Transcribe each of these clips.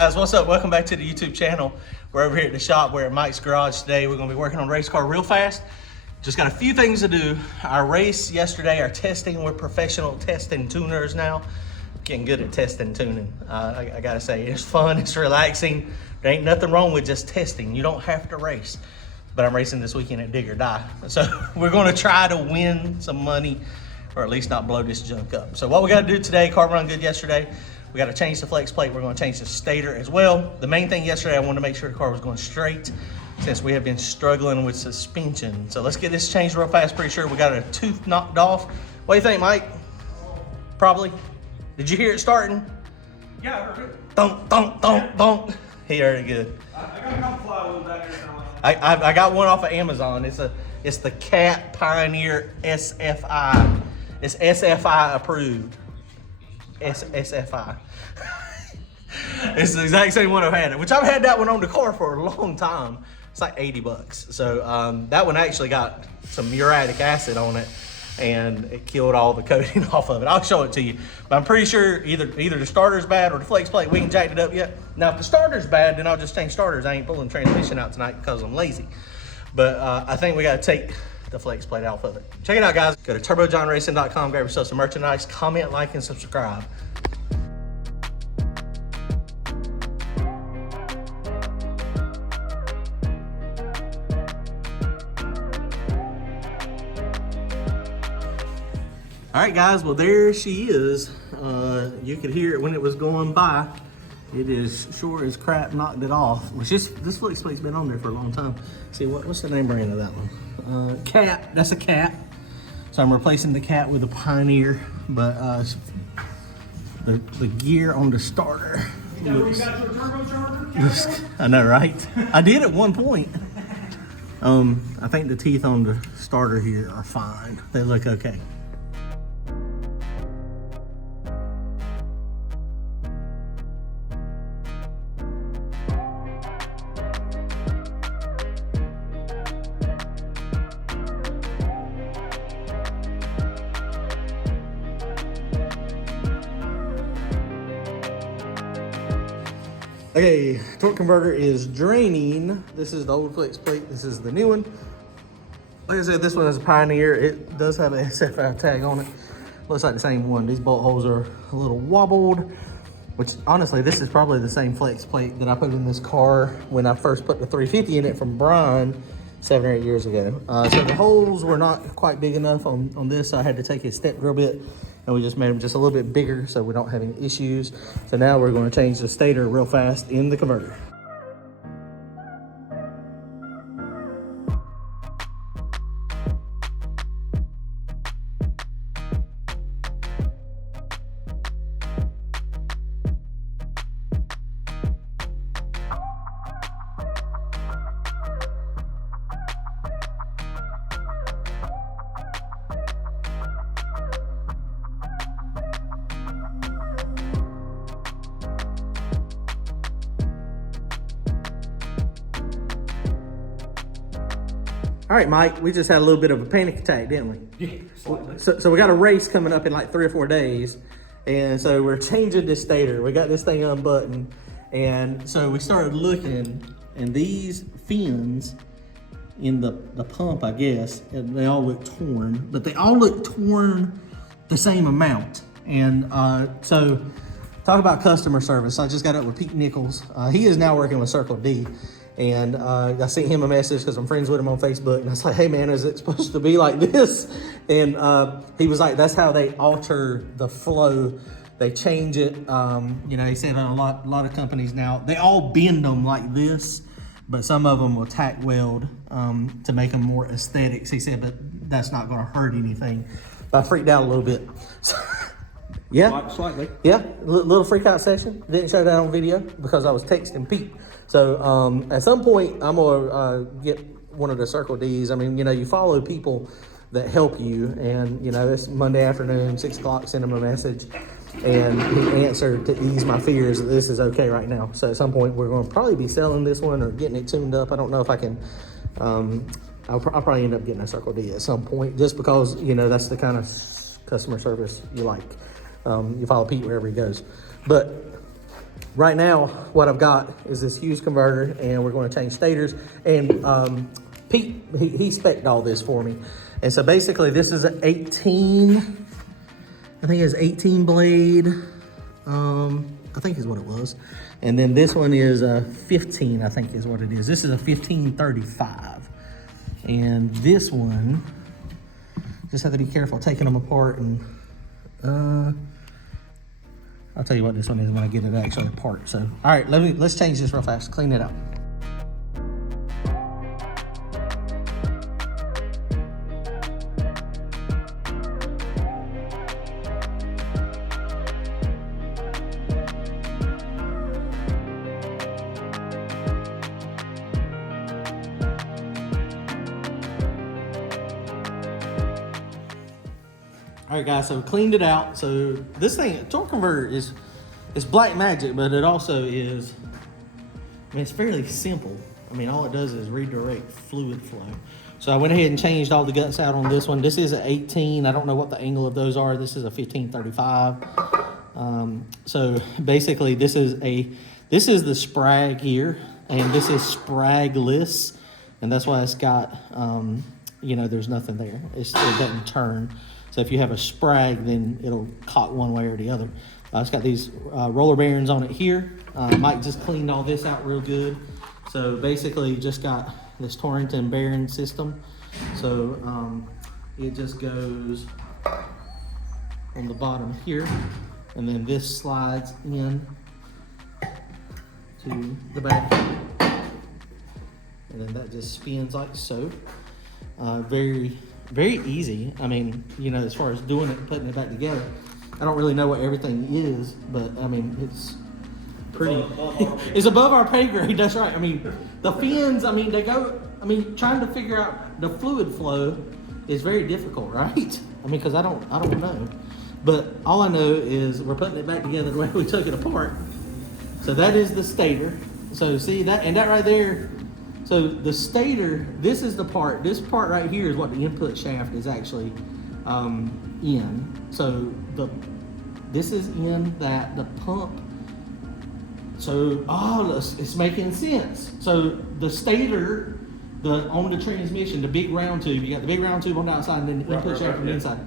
Guys, what's up? Welcome back to the YouTube channel. We're over here at the shop. We're at Mike's garage today. We're gonna be working on a race car real fast. Just got a few things to do. Our race yesterday, our testing, we're professional testing tuners now. Getting good at testing tuning. I gotta say, it's fun, it's relaxing. There ain't nothing wrong with just testing. You don't have to race. But I'm racing this weekend at Dig or Die. So we're gonna try to win some money, or at least not blow this junk up. So what we gotta do today, car run good yesterday. We got to change the flex plate. We're going to change the stator as well. The main thing yesterday, I wanted to make sure the car was going straight since we have been struggling with suspension. So let's get this changed real fast. Pretty sure we got a tooth knocked off. What do you think, Mike? Probably. Did you hear it starting? Yeah, I heard it. Thunk, thunk, thunk, thunk. He heard it good. I got a couple flywheels back there now. I got one off of Amazon. It's the Cat Pioneer SFI. It's SFI approved. SFI. It's the exact same one I've had, which I've had that one on the car for a long time. It's like 80 bucks. So that one actually got some uric acid on it and it killed all the coating off of it. I'll show it to you. But I'm pretty sure either the starter's bad or the flex plate, we ain't jacked it up yet. Now, if the starter's bad, then I'll just change starters. I ain't pulling transmission out tonight because I'm lazy. But I think we got to take the flex plate off of it. Check it out, guys. Go to turbojohnracing.com, grab yourself some merchandise, comment, like, and subscribe. All right, guys, well, there she is. You could hear it when it was going by. It is sure as crap knocked it off. Which this flex plate's been on there for a long time. See, what's the name brand of that one? Cat, that's a Cat. So I'm replacing the Cat with a Pioneer, but the gear on the starter. Looks, I know, right? I did at one point. I think the teeth on the starter here are fine. They look okay. Okay, torque converter is draining. This is the old flex plate. This is the new one. Like I said, this one is a Pioneer. It does have an SFI tag on it. Looks like the same one. These bolt holes are a little wobbled, which honestly, this is probably the same flex plate that I put in this car when I first put the 350 in it from Brian 7 or 8 years ago. So the holes were not quite big enough on this, so I had to take a step drill bit and we just made them just a little bit bigger so we don't have any issues. So now we're going to change the stator real fast in the converter. All right, Mike, we just had a little bit of a panic attack, didn't we? Yeah, slightly. So we got a race coming up in like 3 or 4 days. And so we're changing this stator. We got this thing unbuttoned. And so we started looking, and these fins in the pump, I guess, and they all look torn, but they all look torn the same amount. And so talk about customer service. I just got up with Pete Nichols. He is now working with Circle D. And I sent him a message because I'm friends with him on Facebook. And I was like, hey, man, is it supposed to be like this? And he was like, that's how they alter the flow. They change it. You know, he said on a lot of companies now, they all bend them like this, but some of them will tack weld to make them more aesthetics. He said, but that's not going to hurt anything. But I freaked out a little bit. Yeah. Slightly. Yeah, little freak out session. Didn't show that on video because I was texting Pete. So at some point, I'm gonna get one of the Circle Ds. I mean, you know, you follow people that help you, and you know, this Monday afternoon, 6 o'clock, send him a message, and he answered to ease my fears that this is okay right now. So at some point, we're gonna probably be selling this one or getting it tuned up. I don't know if I can. I'll probably end up getting a Circle D at some point, just because, you know, that's the kind of customer service you like. You follow Pete wherever he goes. But right now, what I've got is this Hughes converter, and we're going to change stators. And Pete, he spec'd all this for me. And so basically, this is an 18, I think it's 18 blade, I think is what it was. And then this one is a 15, I think is what it is. This is a 1535. And this one, just have to be careful taking them apart. And I'll tell you what this one is when I get it actually apart. So, all right, let's change this real fast, clean it out. All right, guys, so we cleaned it out. So this thing, torque converter is black magic, but it also is, I mean, it's fairly simple. I mean, all it does is redirect fluid flow. So I went ahead and changed all the guts out on this one. This is an 18. I don't know what the angle of those are. This is a 1535. So basically, this is the sprag here, and this is spragless, and that's why it's got, you know, there's nothing there. It doesn't turn. So if you have a sprag, then it'll cock one way or the other. It's got these roller bearings on it here. Mike just cleaned all this out real good. So basically just got this Torrington bearing system. So it just goes on the bottom here, and then this slides in to the back. And then that just spins like so. Very easy. I mean, you know, as far as doing it and putting it back together, I don't really know what everything is, but I mean, it's pretty, it's above our pay grade, that's right. I mean, the fins, I mean, trying to figure out the fluid flow is very difficult, right? I mean, because I don't know. But all I know is we're putting it back together the way we took it apart. So that is the stator. So see that, and that right there, so the stator, this is the part, this part right here is what the input shaft is actually in. So this is in that, the pump. So, it's making sense. So the stator, on the transmission, the big round tube, you got the big round tube on the outside and then the input shaft on the inside.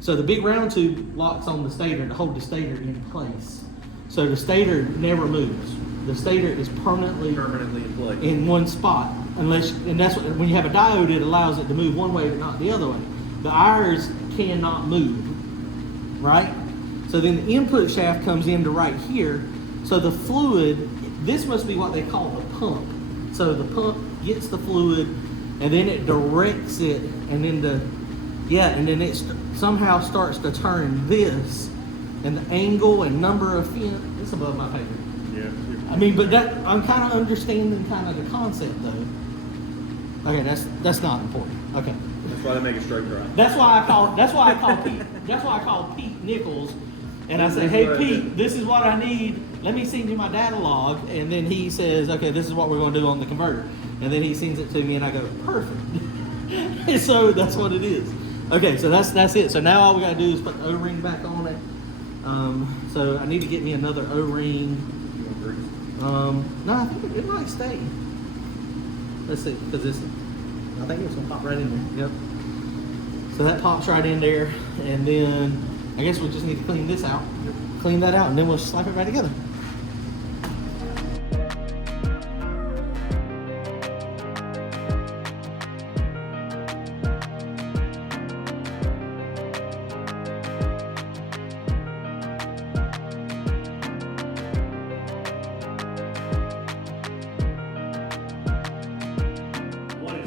So the big round tube locks on the stator to hold the stator in place. So the stator never moves. The stator is permanently in place in one spot, and that's what, when you have a diode, it allows it to move one way but not the other way. The irons cannot move, right? So then the input shaft comes into right here. So the fluid, this must be what they call the pump. So the pump gets the fluid, and then it directs it, and then it somehow starts to turn this, and the angle and number of fins. It's above my pay grade. Yeah. I mean, but that, I'm kind of understanding kind of the concept though. Okay, that's not important. Okay. That's why they make it straight drive. That's why I call Pete Nichols, and I say, hey Pete, this is what I need. Let me send you my data log, and then he says, okay, this is what we're going to do on the converter, and then he sends it to me, and I go, perfect. And so that's what it is. Okay, so that's it. So now all we got to do is put the O-ring back on it. So I need to get me another O-ring. No, I think it might stay. Let's see, because I think it's gonna pop right in there. Yep. So that pops right in there, and then I guess we just need to clean this out, clean that out, and then we'll slap it right together.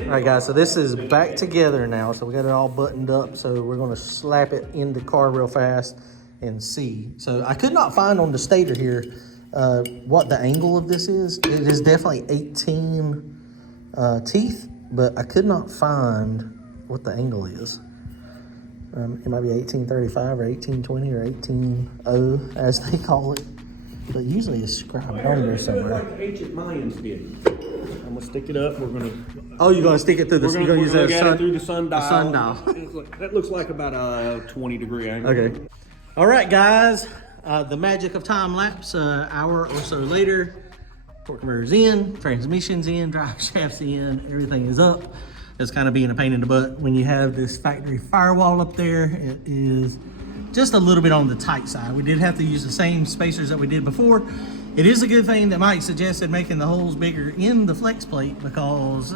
All right, guys, so this is back together now. So we got it all buttoned up. So we're going to slap it in the car real fast and see. So I could not find on the stator here what the angle of this is. It is definitely 18 teeth, but I could not find what the angle is. It might be 1835 or 1820 or 1800 as they call it. But usually it's scribed on there somewhere. Like the ancient Mayans did. I'm gonna stick it up. We're gonna. Oh, you're gonna stick it through the. You're gonna use that through the sundial. The sundial. That looks like about a 20-degree angle. Okay. All right, guys. the magic of time lapse, hour or so later, torque converter's in, transmission's in, drive shaft's in, everything is up. It's kind of being a pain in the butt when you have this factory firewall up there. It is just a little bit on the tight side. We did have to use the same spacers that we did before. It is a good thing that Mike suggested making the holes bigger in the flex plate, because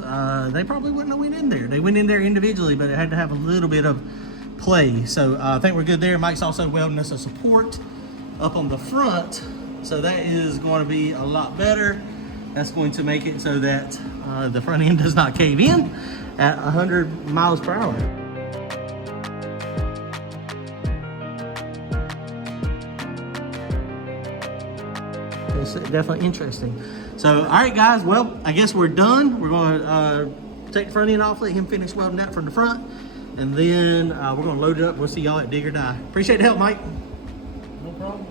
they probably wouldn't have went in there. They went in there individually, but it had to have a little bit of play. So I think we're good there. Mike's also welding us a support up on the front, so that is going to be a lot better. That's going to make it so that the front end does not cave in at 100 miles per hour. It's definitely interesting. So, all right, guys. Well, I guess we're done. We're going to take the front end off, let him finish welding that from the front, and then we're going to load it up. We'll see y'all at Dig or Die. Appreciate the help, Mike. No problem.